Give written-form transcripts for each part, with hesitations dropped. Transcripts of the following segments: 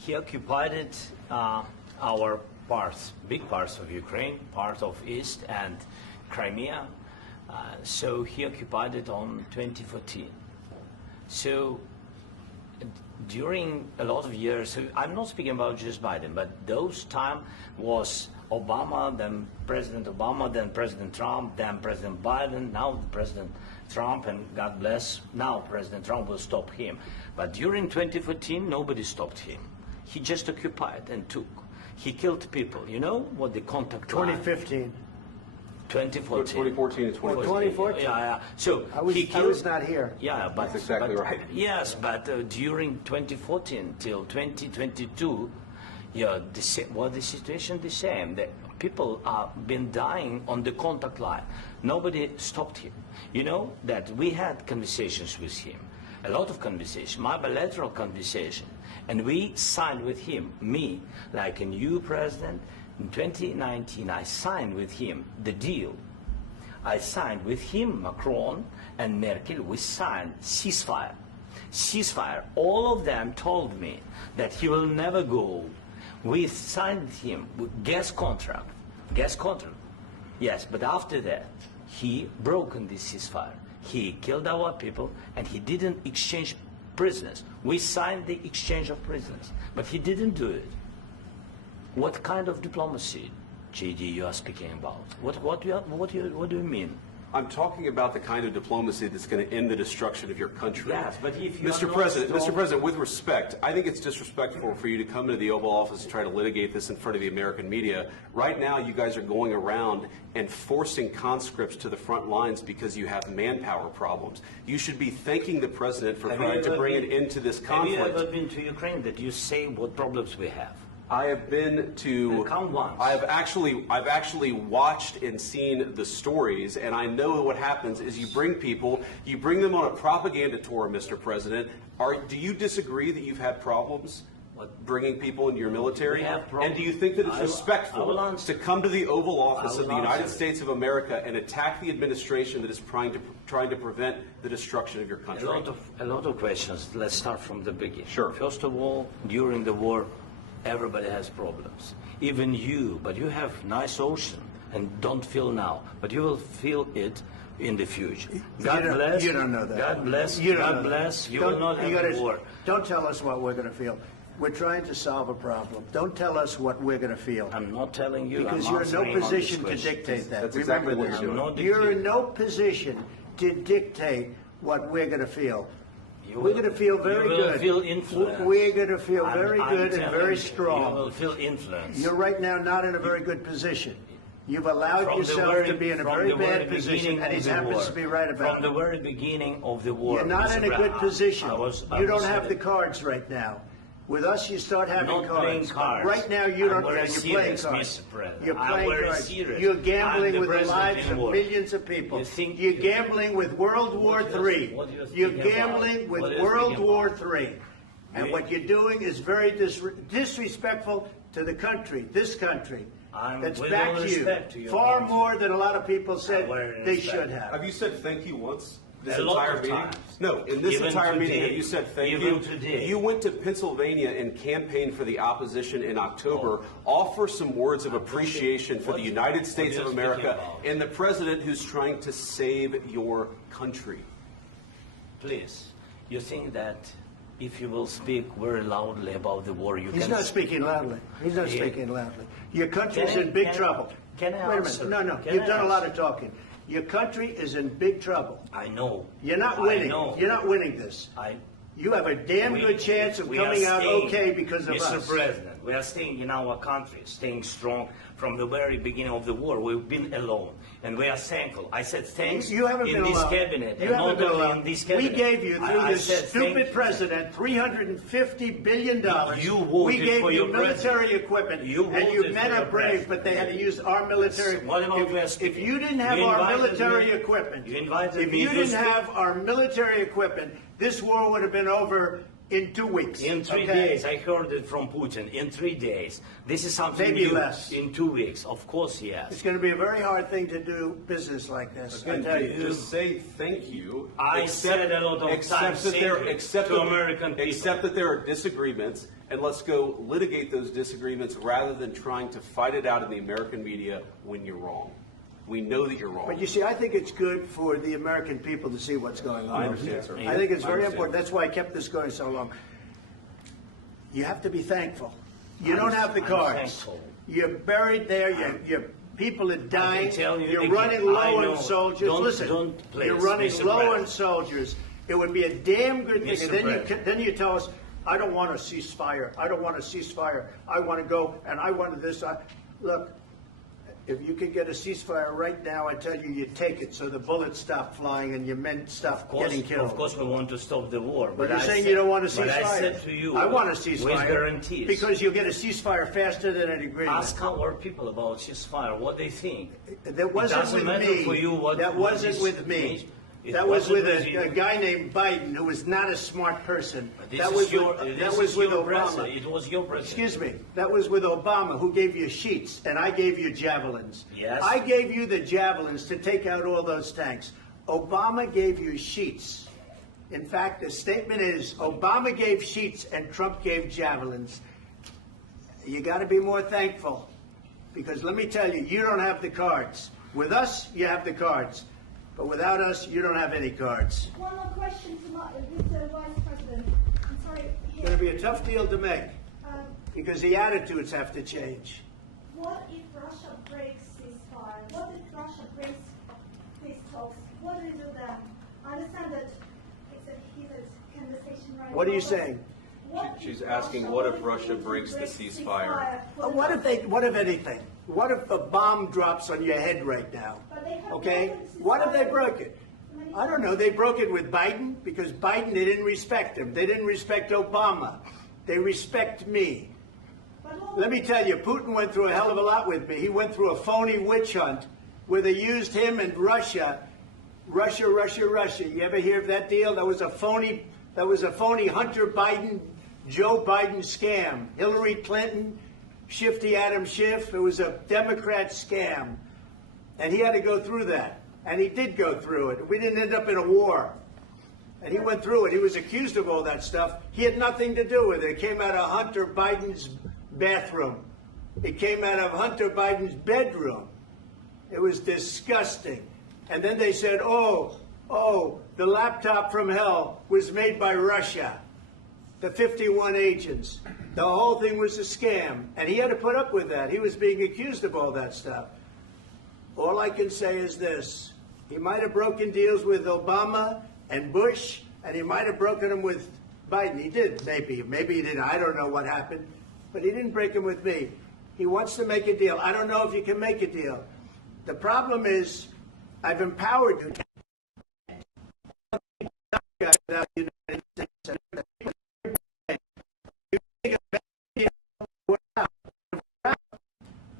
He occupied our parts, big parts of Ukraine, part of East and Crimea. So he occupied it on 2014. So during a lot of years, so I'm not speaking about just Biden, but those time was Obama, then President Obama, then President Trump, then President Biden, now President Trump, and God bless, now President Trump will stop him. But during 2014, nobody stopped him. He just occupied and took. He killed people. You know what the contact 2015. 2014. 2014 and 2015. 2014. Yeah. So I was not here. Yeah, but that's exactly right. Yes, but during 2014 till 2022, yeah, the situation the same. The people are been dying on the contact line. Nobody stopped him. You know that we had conversations with him, a lot of conversations, my bilateral conversation, and we signed with him. Me, like a new president. In 2019, I signed with him the deal. I signed with him, Macron and Merkel, we signed ceasefire. Ceasefire. All of them told me that he will never go. We signed with him with gas contract. Gas contract. Yes, but after that, he broken this ceasefire. He killed our people and he didn't exchange prisoners. We signed the exchange of prisoners, but he didn't do it. What kind of diplomacy, JD, you are speaking about? What do you mean? I'm talking about the kind of diplomacy that's going to end the destruction of your country. Yes, but if you Mr. President, with respect, I think it's disrespectful for you to come into the Oval Office and try to litigate this in front of the American media. Right now, you guys are going around and forcing conscripts to the front lines because you have manpower problems. You should be thanking the President for trying to bring an end to this conflict. Have you ever been to Ukraine that you say what problems we have? I have been to. Come once. I've actually watched and seen the stories, and I know what happens is you bring people, you bring them on a propaganda tour, Mr. President. Do you disagree that you've had problems bringing people into your military? And do you think that it's respectful to come to the Oval Office of the United States of America and attack the administration that is trying to prevent the destruction of your country? A lot of questions. Let's start from the beginning. Sure. First of all, during the war, everybody has problems. Even you, but you have nice ocean and don't feel now, but you will feel it in the future. God bless. You don't know that. God bless. You don't God know bless. that. You will not have a war. Don't tell us what we're going to feel. We're trying to solve a problem. Don't tell us what we're going to feel. I'm not telling you. Because you're in no position to dictate that. That's exactly what Remember you're doing. this. You're in no position to dictate what we're going to feel. We're going to feel very good. Feel influence. We're going to feel very good and very You strong. will feel influence. You're right now not in a very good position. You've allowed yourself to be in a very bad position, and he happens to be right about it. From the very beginning of the war. You're not in a good position. You don't have the the cards right now. With us, you start having not cards. playing cards. Right now, you don't. You're playing cards. Mr. President. You're playing cards. Serious. You're gambling with the lives of war. millions of people. You're gambling with World War III. You're gambling with World War III. And what you're doing is very disrespectful to the country, this country, that's backed you far more than a lot of people said they should have. Have you said thank you once? This A lot entire of meeting? times. No, in this Even entire meeting, today. have you said thank Even you? today. You went to Pennsylvania and campaigned for the opposition in October. Offer some words of appreciation for the United States of America and the president who's trying to save your country. Please, you think that if you will speak very loudly about the war, you He's can... not speaking loudly. He's not speaking loudly. Your country's in big trouble. Can I Wait a answer? minute. No, Can you've I done a lot answer? of talking. Your country is in big trouble. I know. You're not winning. I know. You're not winning this. You have a damn good chance of coming out okay because of us. Mr. President, we are staying in our country, staying strong from the very beginning of the war. We've been alone, and we are thankful. I said thanks You haven't in been this alone. cabinet, You and haven't not been only alone. in this cabinet. We gave you, through I this said stupid president, $350 billion. You voted we gave for you your military president. equipment, You and you voted men for are your brave, president. but they had to use our military. What about If you didn't have You our invited military me- equipment, You invited if me you to didn't speak. have our military equipment, this war would have been over in 2 weeks. In 3 days, I heard it from Putin. In 3 days, this is something Maybe new. less. In 2 weeks, of course, It's yes. going to be a very hard thing to do business like this. I And tell you. to say thank you. I said a lot of times, Except that American people. except that there are disagreements, and let's go litigate those disagreements rather than trying to fight it out in the American media when you're wrong. We know that you're wrong. But you see, I think it's good for the American people to see what's going on. I understand, sir. I think it's very important. That's why I kept this going so long. You have to be thankful. You don't have the cards. You're buried there. You're people are dying. You're running low on soldiers. Listen, you're running low on soldiers. It would be a damn good thing. And then you tell us, I don't want a ceasefire. I don't want a ceasefire. I want to go and I want this. Look, if you could get a ceasefire right now, I tell you, you take it so the bullets stop flying and your men stop getting killed. Of course, we want to stop the war. But you're saying you don't want a ceasefire. But I said to you, I want a ceasefire. With guarantees. Because you'll get a ceasefire faster than an agreement. Ask our people about ceasefire, what they think. That wasn't with me. For you what, that wasn't with me. That was with a guy named Biden who was not a smart person. That was with Obama. It was your president. Excuse me. That was with Obama, who gave you sheets, and I gave you javelins. Yes. I gave you the javelins to take out all those tanks. Obama gave you sheets. In fact, the statement is Obama gave sheets and Trump gave javelins. You got to be more thankful, because let me tell you, you don't have the cards. With us, you have the cards. But without us, you don't have any cards. One more question to Mr. Vice President. I'm sorry. It's going to be a tough deal to make because the attitudes have to change. What if Russia breaks ceasefire? What if Russia breaks peace talks? What do we do then? I understand that it's a heated conversation right now. What are you saying? She's asking, what if Russia breaks the ceasefire? What if anything? What if a bomb drops on your head right now? Okay? What if they broke it? I don't know. They broke it with Biden because Biden, they didn't respect him. They didn't respect Obama. They respect me. Let me tell you, Putin went through a hell of a lot with me. He went through a phony witch hunt where they used him and Russia. Russia. You ever hear of that deal? That was a phony Hunter Biden, Joe Biden scam. Hillary Clinton, Shifty Adam Schiff. It was a Democrat scam. And he had to go through that. And he did go through it. We didn't end up in a war. And he went through it. He was accused of all that stuff. He had nothing to do with it. It came out of Hunter Biden's bathroom. It came out of Hunter Biden's bedroom. It was disgusting. And then they said, oh, the laptop from hell was made by Russia. The 51 agents. The whole thing was a scam. And he had to put up with that. He was being accused of all that stuff. All I can say is this. He might have broken deals with Obama and Bush, and he might have broken them with Biden. He did, maybe. Maybe he didn't. I don't know what happened. But he didn't break them with me. He wants to make a deal. I don't know if you can make a deal. The problem is I've empowered you.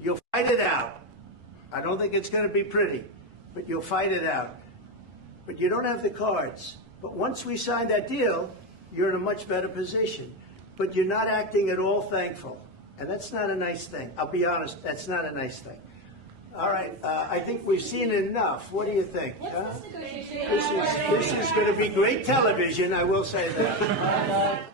You'll fight it out. I don't think it's going to be pretty, but you'll fight it out. But you don't have the cards. But once we sign that deal, you're in a much better position. But you're not acting at all thankful. And that's not a nice thing. I'll be honest, that's not a nice thing. All right, I think we've seen enough. What do you think? Huh? This is going to be great television, I will say that.